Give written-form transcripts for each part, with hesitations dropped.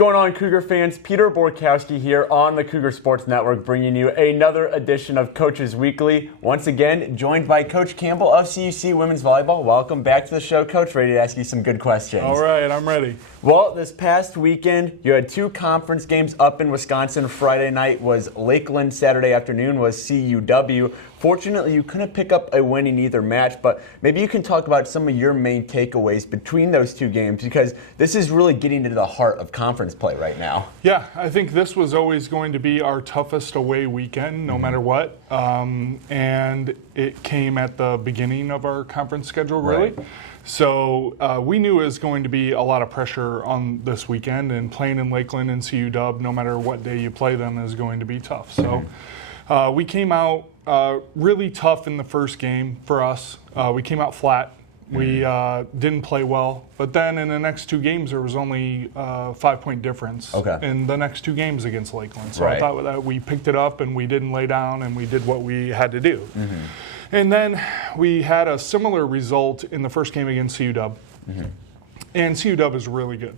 going on, Cougar fans? Peter Borkowski here on the Cougar Sports Network, bringing you another edition of Coaches Weekly. Once again, joined by Coach Campbell of CUC Women's Volleyball. Welcome back to the show, Coach. Ready to ask you some good questions. All right, I'm ready. Well, this past weekend, you had two conference games up in Wisconsin. Friday night was Lakeland. Saturday afternoon was CUW. Fortunately, you couldn't pick up a win in either match, but maybe you can talk about some of your main takeaways between those two games, because this is really getting into the heart of conference play right now. Yeah, I think this was always going to be our toughest away weekend, no matter what. And it came at the beginning of our conference schedule, really. Right. So we knew it was going to be a lot of pressure on this weekend, and playing in Lakeland and CUW, no matter what day you play them, is going to be tough. So we came out really tough in the first game for us. We came out flat. We didn't play well. But then in the next two games, there was only a 5-point difference in the next two games against Lakeland. So I thought that we picked it up and we didn't lay down and we did what we had to do. And then we had a similar result in the first game against CUW. And CUW is really good.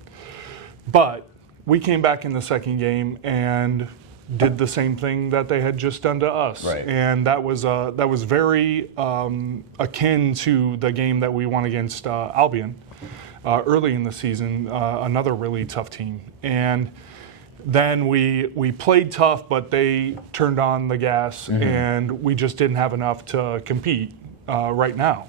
But we came back in the second game and did the same thing that they had just done to us. And that was very akin to the game that we won against Albion early in the season, another really tough team. And then we played tough, but they turned on the gas, and we just didn't have enough to compete right now.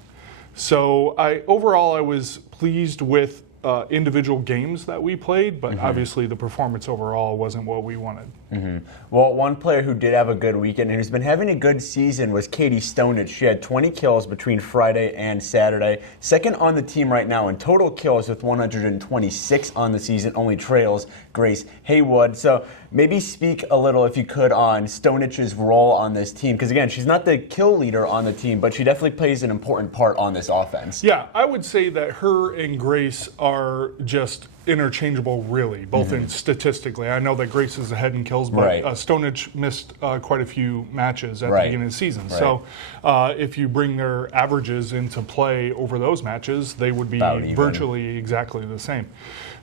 So overall I was pleased with individual games that we played, but obviously the performance overall wasn't what we wanted. Well, one player who did have a good weekend and who's been having a good season was Katie Stonich. She had 20 kills between Friday and Saturday. Second on the team right now in total kills with 126 on the season, only trails Grace Haywood. So maybe speak a little, if you could, on Stonich's role on this team, because again, she's not the kill leader on the team, but she definitely plays an important part on this offense. Yeah, I would say that her and Grace are just interchangeable, really, both in statistically. I know that Grace is ahead in kills, but Stonich missed quite a few matches at the beginning of the season. So if you bring their averages into play over those matches, they would be virtually exactly the same.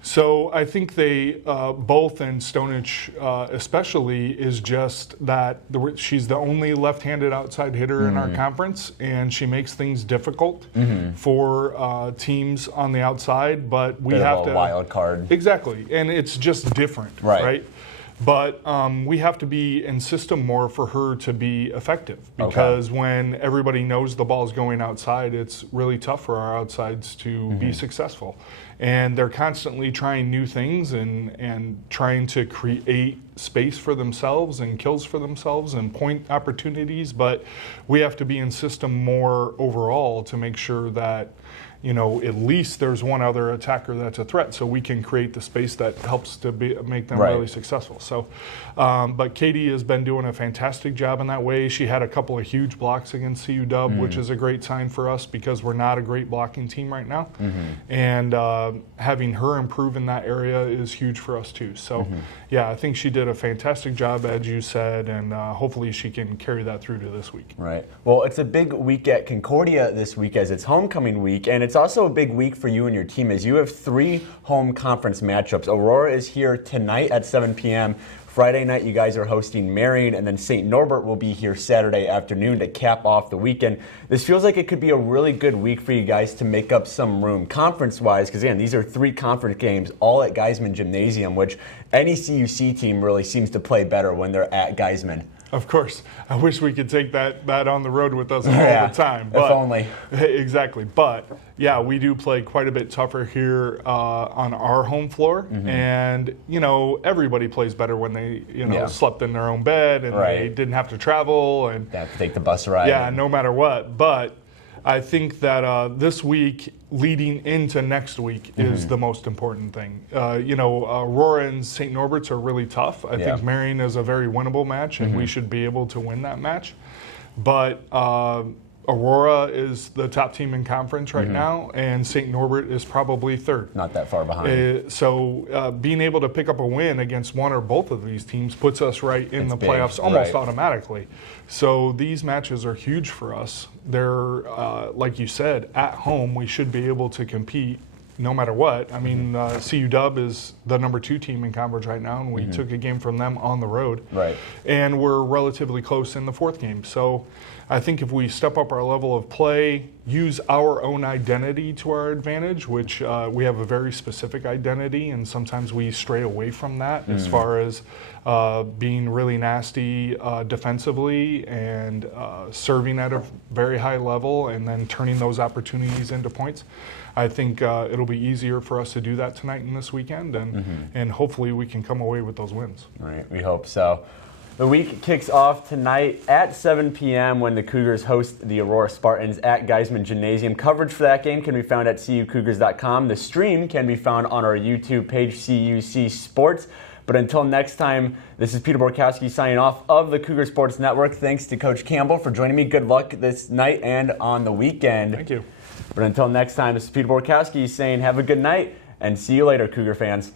So I think they both, and Stonich especially, is just that she's the only left-handed outside hitter in our conference, and she makes things difficult for teams on the outside. But we have to wild card. Exactly, and it's just different, right? But we have to be in system more for her to be effective, because when everybody knows the ball's going outside, it's really tough for our outsides to be successful. And they're constantly trying new things and trying to create space for themselves and kills for themselves and point opportunities. But we have to be in system more overall to make sure that, you know, at least there's one other attacker that's a threat, so we can create the space that helps to make them really successful. So, but Katie has been doing a fantastic job in that way. She had a couple of huge blocks against CUW, which is a great sign for us, because we're not a great blocking team right now. And having her improve in that area is huge for us too. So, yeah, I think she did a fantastic job, as you said, and hopefully she can carry that through to this week. Right. Well, it's a big week at Concordia this week, as it's homecoming week, and it's also a big week for you and your team, as you have 3 home conference matchups. Aurora is here tonight at 7 p.m. Friday night, you guys are hosting Marion, and then St. Norbert will be here Saturday afternoon to cap off the weekend. This feels like it could be a really good week for you guys to make up some room conference-wise, because again, these are 3 conference games, all at Geisman Gymnasium, which any CUC team really seems to play better when they're at Geisman. Of course. I wish we could take that on the road with us all the time. But, if only. Exactly. But, yeah, we do play quite a bit tougher here on our home floor. And, you know, everybody plays better when they, you know, slept in their own bed and they didn't have to travel. And they have to take the bus ride. Yeah, no matter what. But I think that this week leading into next week is the most important thing. You know, Aurora and St. Norbert's are really tough. I think Marion is a very winnable match, and we should be able to win that match. But Aurora is the top team in conference right now, and St. Norbert is probably third. Not that far behind. So being able to pick up a win against one or both of these teams puts us right in the playoffs almost automatically. So these matches are huge for us. They're, like you said, at home. We should be able to compete no matter what. I mean, CU Dub is the number 2 team in conference right now, and we took a game from them on the road. Right. And we're relatively close in the 4th game. So I think if we step up our level of play, use our own identity to our advantage, which we have a very specific identity, and sometimes we stray away from that as far as being really nasty defensively and serving at a very high level and then turning those opportunities into points. I think it'll be easier for us to do that tonight and this weekend, and hopefully we can come away with those wins. Right, we hope so. The week kicks off tonight at 7 p.m. when the Cougars host the Aurora Spartans at Geisman Gymnasium. Coverage for that game can be found at cucougars.com. The stream can be found on our YouTube page, CUC Sports. But until next time, this is Peter Borkowski signing off of the Cougar Sports Network. Thanks to Coach Campbell for joining me. Good luck this night and on the weekend. Thank you. But until next time, this is Peter Borkowski saying have a good night and see you later, Cougar fans.